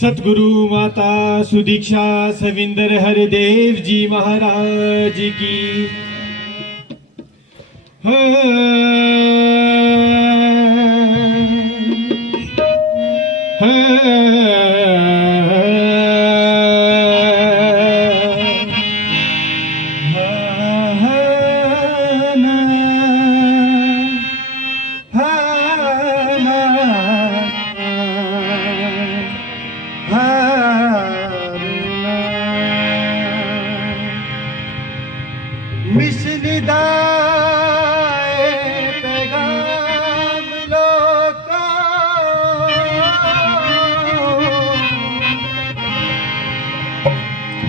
सतगुरु माता सुदीक्षा सविंदर हरदेव जी महाराज की।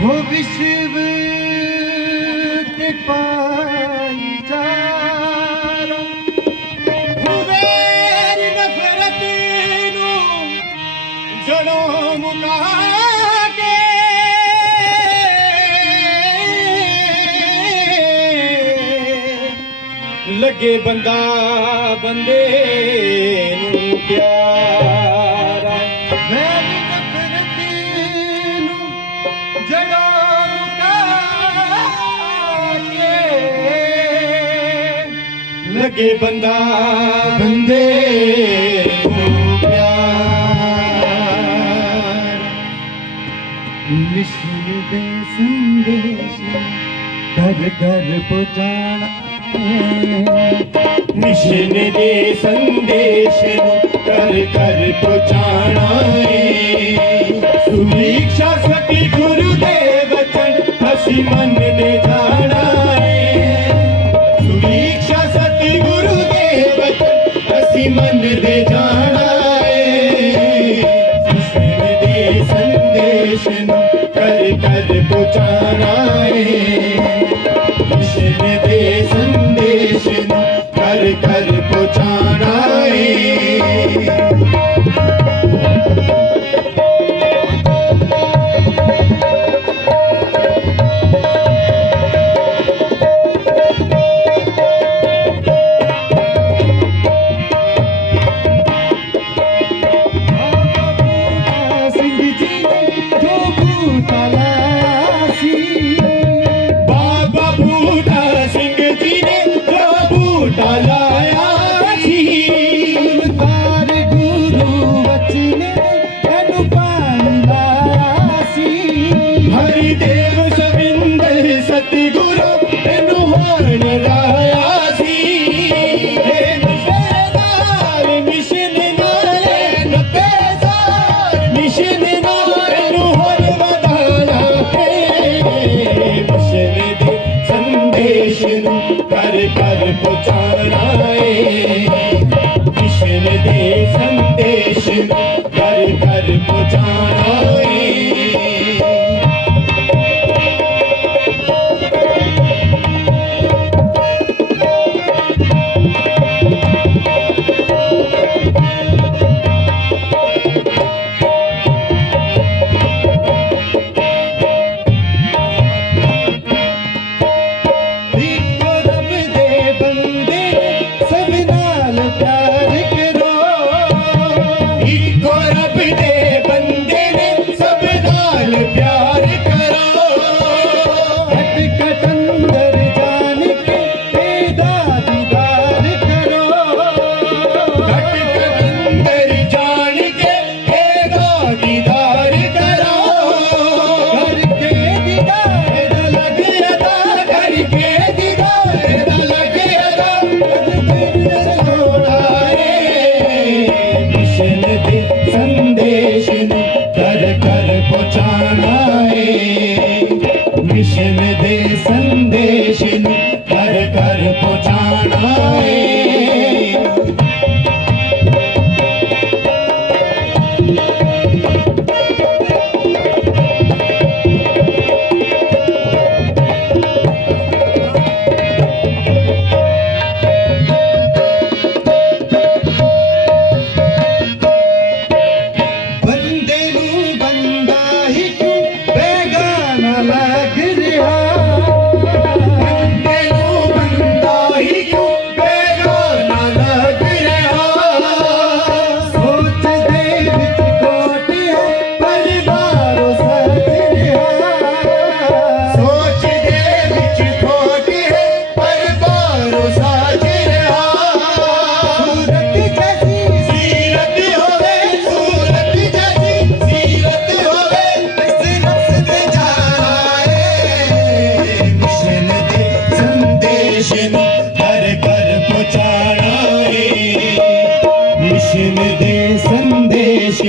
वो विश्व के पाई जारा हुवेर नफरत नू जड़ों मुका के लगे बंदा बंदे नू प्यारा। लगे बंदा बंदे को प्यार। मिशन दे संदेश घर घर पहुंचाना, मिशन दे संदेश घर घर पहुंचाना। सुदीक्षा सती गुरुदेव वचन हसी मन दे जाना। सुदीक्षा सती गुरुदेव वचन हसी मन दे जाना। मिशन दे संदेश घर घर पहुंचाना। मिशन दे संदेश घर घर पहुंचाना। घर घर पहुंचाना। मिशन दे संदेश घर घर पहुंचाना।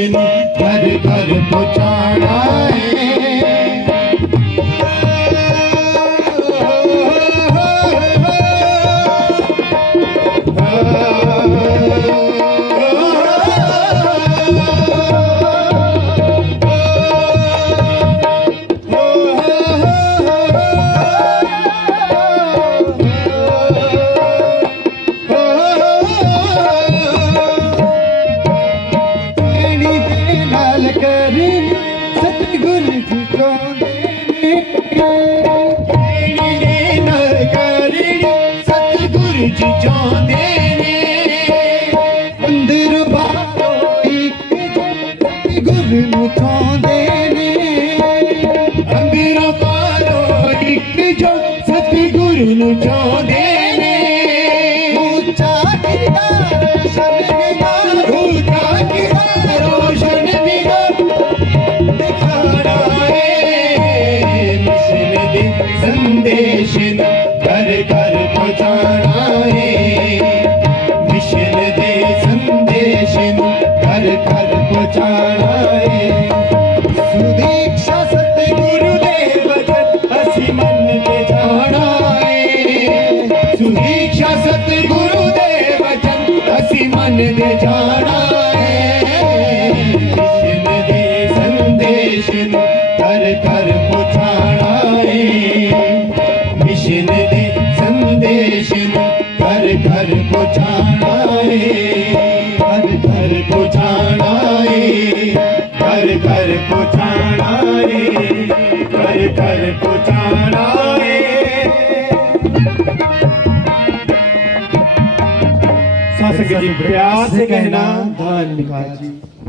ਨੂੰ ਘਰ ਘਰ ਪਹੁੰਚਾਣਾ ਏ सतगुरु जी सतगुरु जी चाहते ने अंदर बाहरों एक गुरु ਨੂੰ ਚਾਹੁੰਦੇ ਨੇ ਅੰਦਰ ਬਾਹਰੋਂ ਇੱਕ ਜੋ ਸਤਿਗੁਰੂ ਨੂੰ ਚਾਹੁੰਦੇ ਨੇ ਉੱਚਾ ਕਿਰਦਾਰ ਰੋਸ਼ਨ ਉੱਚਾ ਕਿਰਦਾਰ ਰੋਸ਼ਨ ਦਿਖਾਣਾ ਏ ਮਿਸ਼ਨ ਦੇ ਸੰਦੇਸ਼ ਨੂੰ ਘਰ ਘਰ ਪਹੁੰਚਾਣਾ ਏ ਮਿਸ਼ਨ ਦੇ ਸੰਦੇਸ਼ ਨੂੰ ਘਰ ਘਰ ਪਹੁੰਚਾਣਾ ਏ ਸੁਦੀक्षा ਸਤਿਗੁਰੂ ਦੇ ਵਚਨ ਅਸੀਂ ਮੰਨ ਕੇ ਜਾਣਾ ਏ ਸੁਦੀक्षा ਸਤਿਗੁਰੂ ਦੇ ਵਚਨ ਅਸੀਂ ਮੰਨ ਕੇ ਜਾਣਾ ਏ ਮਿਸ਼ਨ ਦੇ ਸੰਦੇਸ਼ ਨੂੰ ਘਰ ਘਰ ਪਹੁੰਚਾਣਾ ਏ ਮਿਸ਼ਨ ਦੇ ਸੰਦੇਸ਼ ਨੂੰ ਘਰ ਘਰ ਪਹੁੰਚਾਣਾ ਏ ਘਰ ਘਰ ਪਹੁੰਚਾਣਾ ਏ ਘਰ ਘਰ ਪਹੁੰਚਾਣਾ ਏ ਘਰ ਘਰ ਪਹੁੰਚਾਣਾ ਏ ਸਤਿ ਜੀ ਪਿਆਰ से कहना धन्यवाद जी।